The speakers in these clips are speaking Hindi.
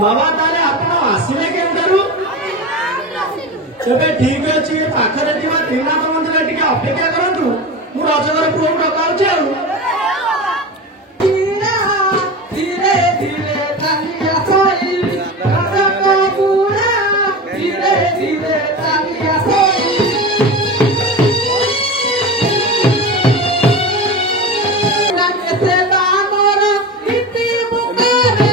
बाबा ताले आपण आसिले केंदरू तबे ठीक अछि पाखरे दिवा त्रिनाथ मंदिर टिके अपेक्षा करंतु मु रजगर पुरो डकाउछि आ धीरे धीरे तालिया सोई रजगर पूरा धीरे धीरे तालिया सोई से दामर इति मुकारे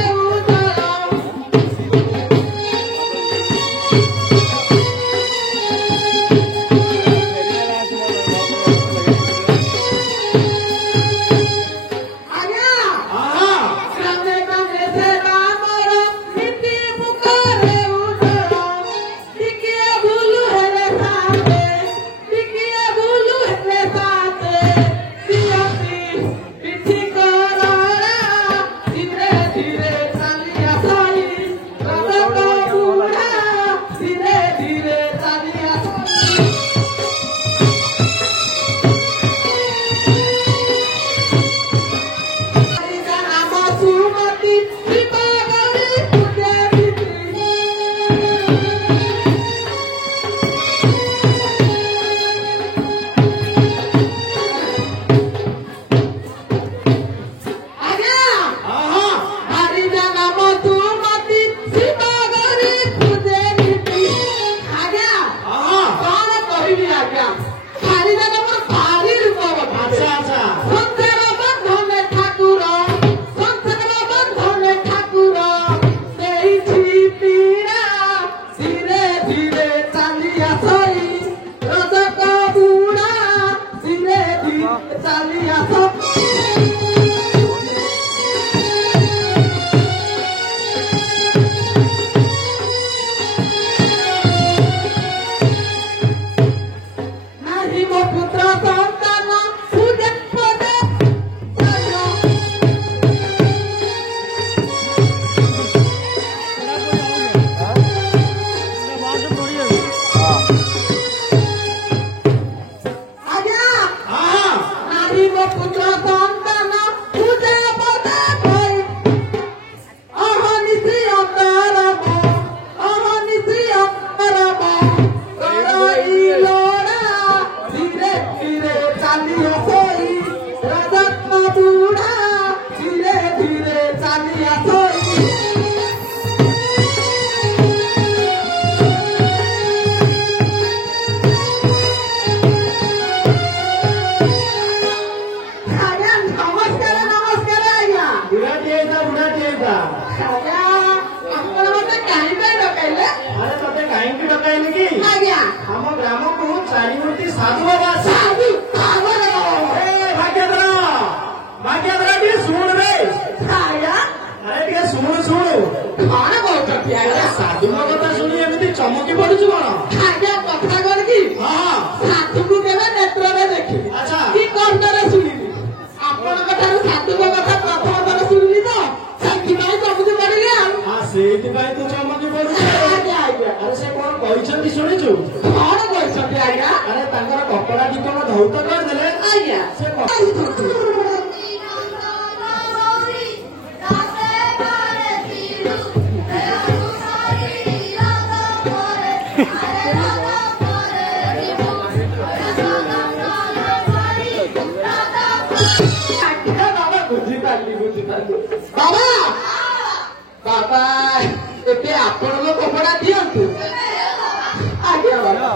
चमकी पड़ू कौन कथा कर कि साधु को केवे नेत्र में देखी अच्छा की कर कपड़ा टी को धौत करदेले आज्ञा से बाबा बाबा एते आपण कपड़ा दियंतु आज्ञा बाबा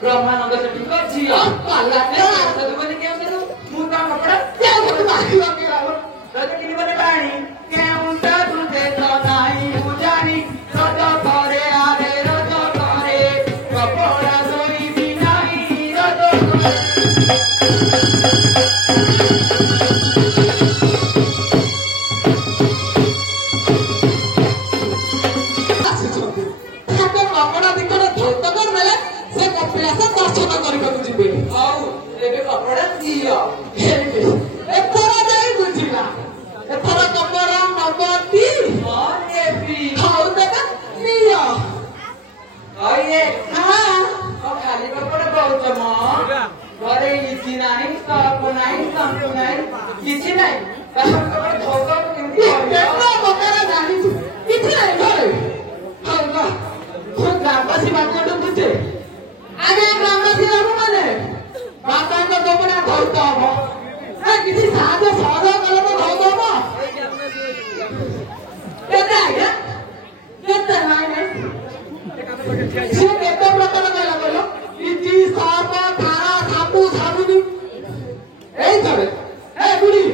ब्रह्मानंद सेठी को झियो पाला ने साधु बने के अंदर मुंह का कपड़ा क्या बोल बाकी बाकी लाओ रज किनी बने पानी केउंटा तुझे तो नाही उजानी रज करे आरे रज करे कपड़ा धोई भी नाही रज कपड़ा दिखने धोत कर मेले से कपड़ा से दर्शन करके जीवे आउ एबे कपड़ा दियो एथरा जाई बुझिला एथरा कपड़ा नबती हां एबी खाऊ देबा नियो आये हां और खाली कपड़ा बहुत म घरे इची नाही सब नाही संतो नाही किछि नाही कपड़ा धोतो केमती केतना बकरा जानी किछि नाही घरे हां का खुद ग्रामवासी बात बुझे आगे ग्रामवासी माने बाबा को कपड़ा धोता हो किसी साधु साधु कल में धोता हो केते आगे केते माने से केते प्रकार का लगलो इची साप खारा सापु साबुनी एई करे ए बुढ़ी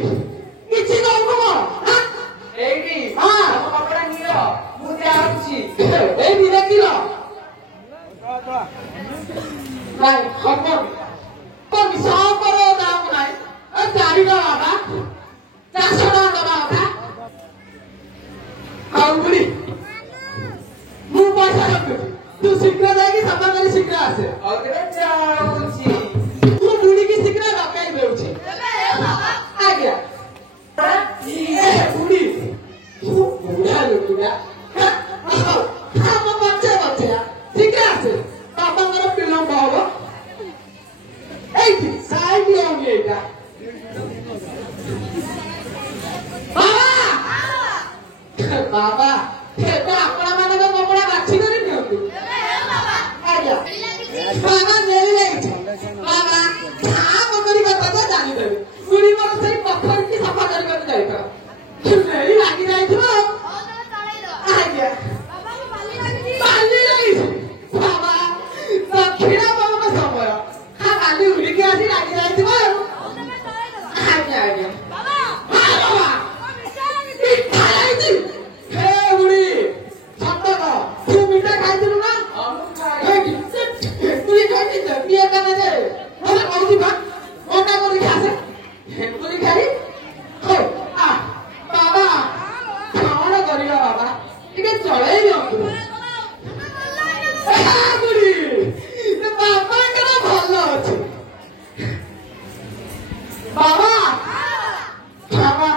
किछि कहबो हां एई हां कपड़ा नियो मुते आछि एई भी देखिलो भाई खबर कोन सब करो दाम नाही ए गाड़ी का बाबा 400 का बाबा आउरी मु पैसा रख तू शीघ्र जाएगी सफा करी शीघ्र आसे अरे जाऊची तू बुढ़ी की शीघ्र डकाई देउची ए बाबा आ गया ए बुढ़ी तू बुढ़ा लोगिया हम बच्चे बच्चे शीघ्र आसे बाबा मेरा पिल्ला बाबा एई साइड में हो गया बाबा बाबा ये तो अपना माने को कपड़ा बाछी करी दियंतु बाबा आ जा बाबा नेली जाई बाबा काम करी कथा तो जानी देबे पूरी मोर से पत्थर की सफा कर जाई का नेली लागी जाई थो ओ तने तळाई दो आ जा बाबा को पाली लागी बाबा दक्षिणा बाबा का समय हां गाली उड़ी के आसी लागी जाई थो ओ तने तळाई दो आ जा बाबा हां बाबा ओ मिठाई खाई दी हे बुढ़ी छत्ता का तू मीठा खाई दिलु ना हम खाई हेकुली खाई दी बिया करने दे बोले कौन बा ओटा को दिखा से हेकुली खाई हो आ बाबा कौन करियो बाबा टिके चले दियो बुढ़ी ते बाबा करा भलो अछि बाबा बाबा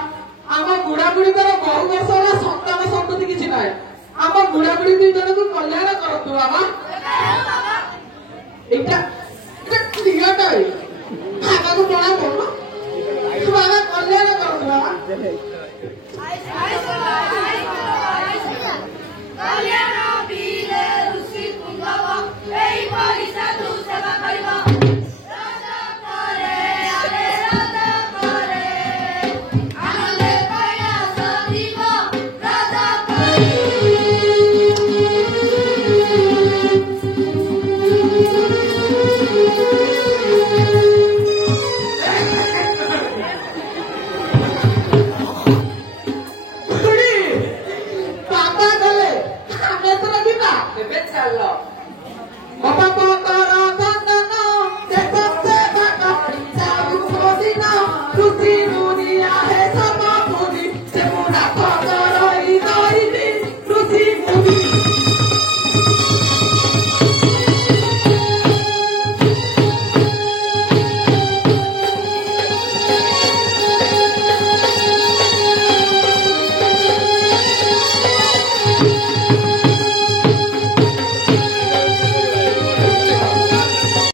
आम बुढ़ा बुढ़ी कर बहु वर्ष होला संतान संतति किछि नाही बुढ़ा बुढ़ी दी जन को कल्याण करतु बाबा एटा क्लियर है बाबा को बड़ा बोलो बाबा कल्याण करतु बाबा कल्याण पीले ऋषि पुंगव एई परी साधु सेवा करिबो राजा करे आनंदे कैलास दीप राजा करे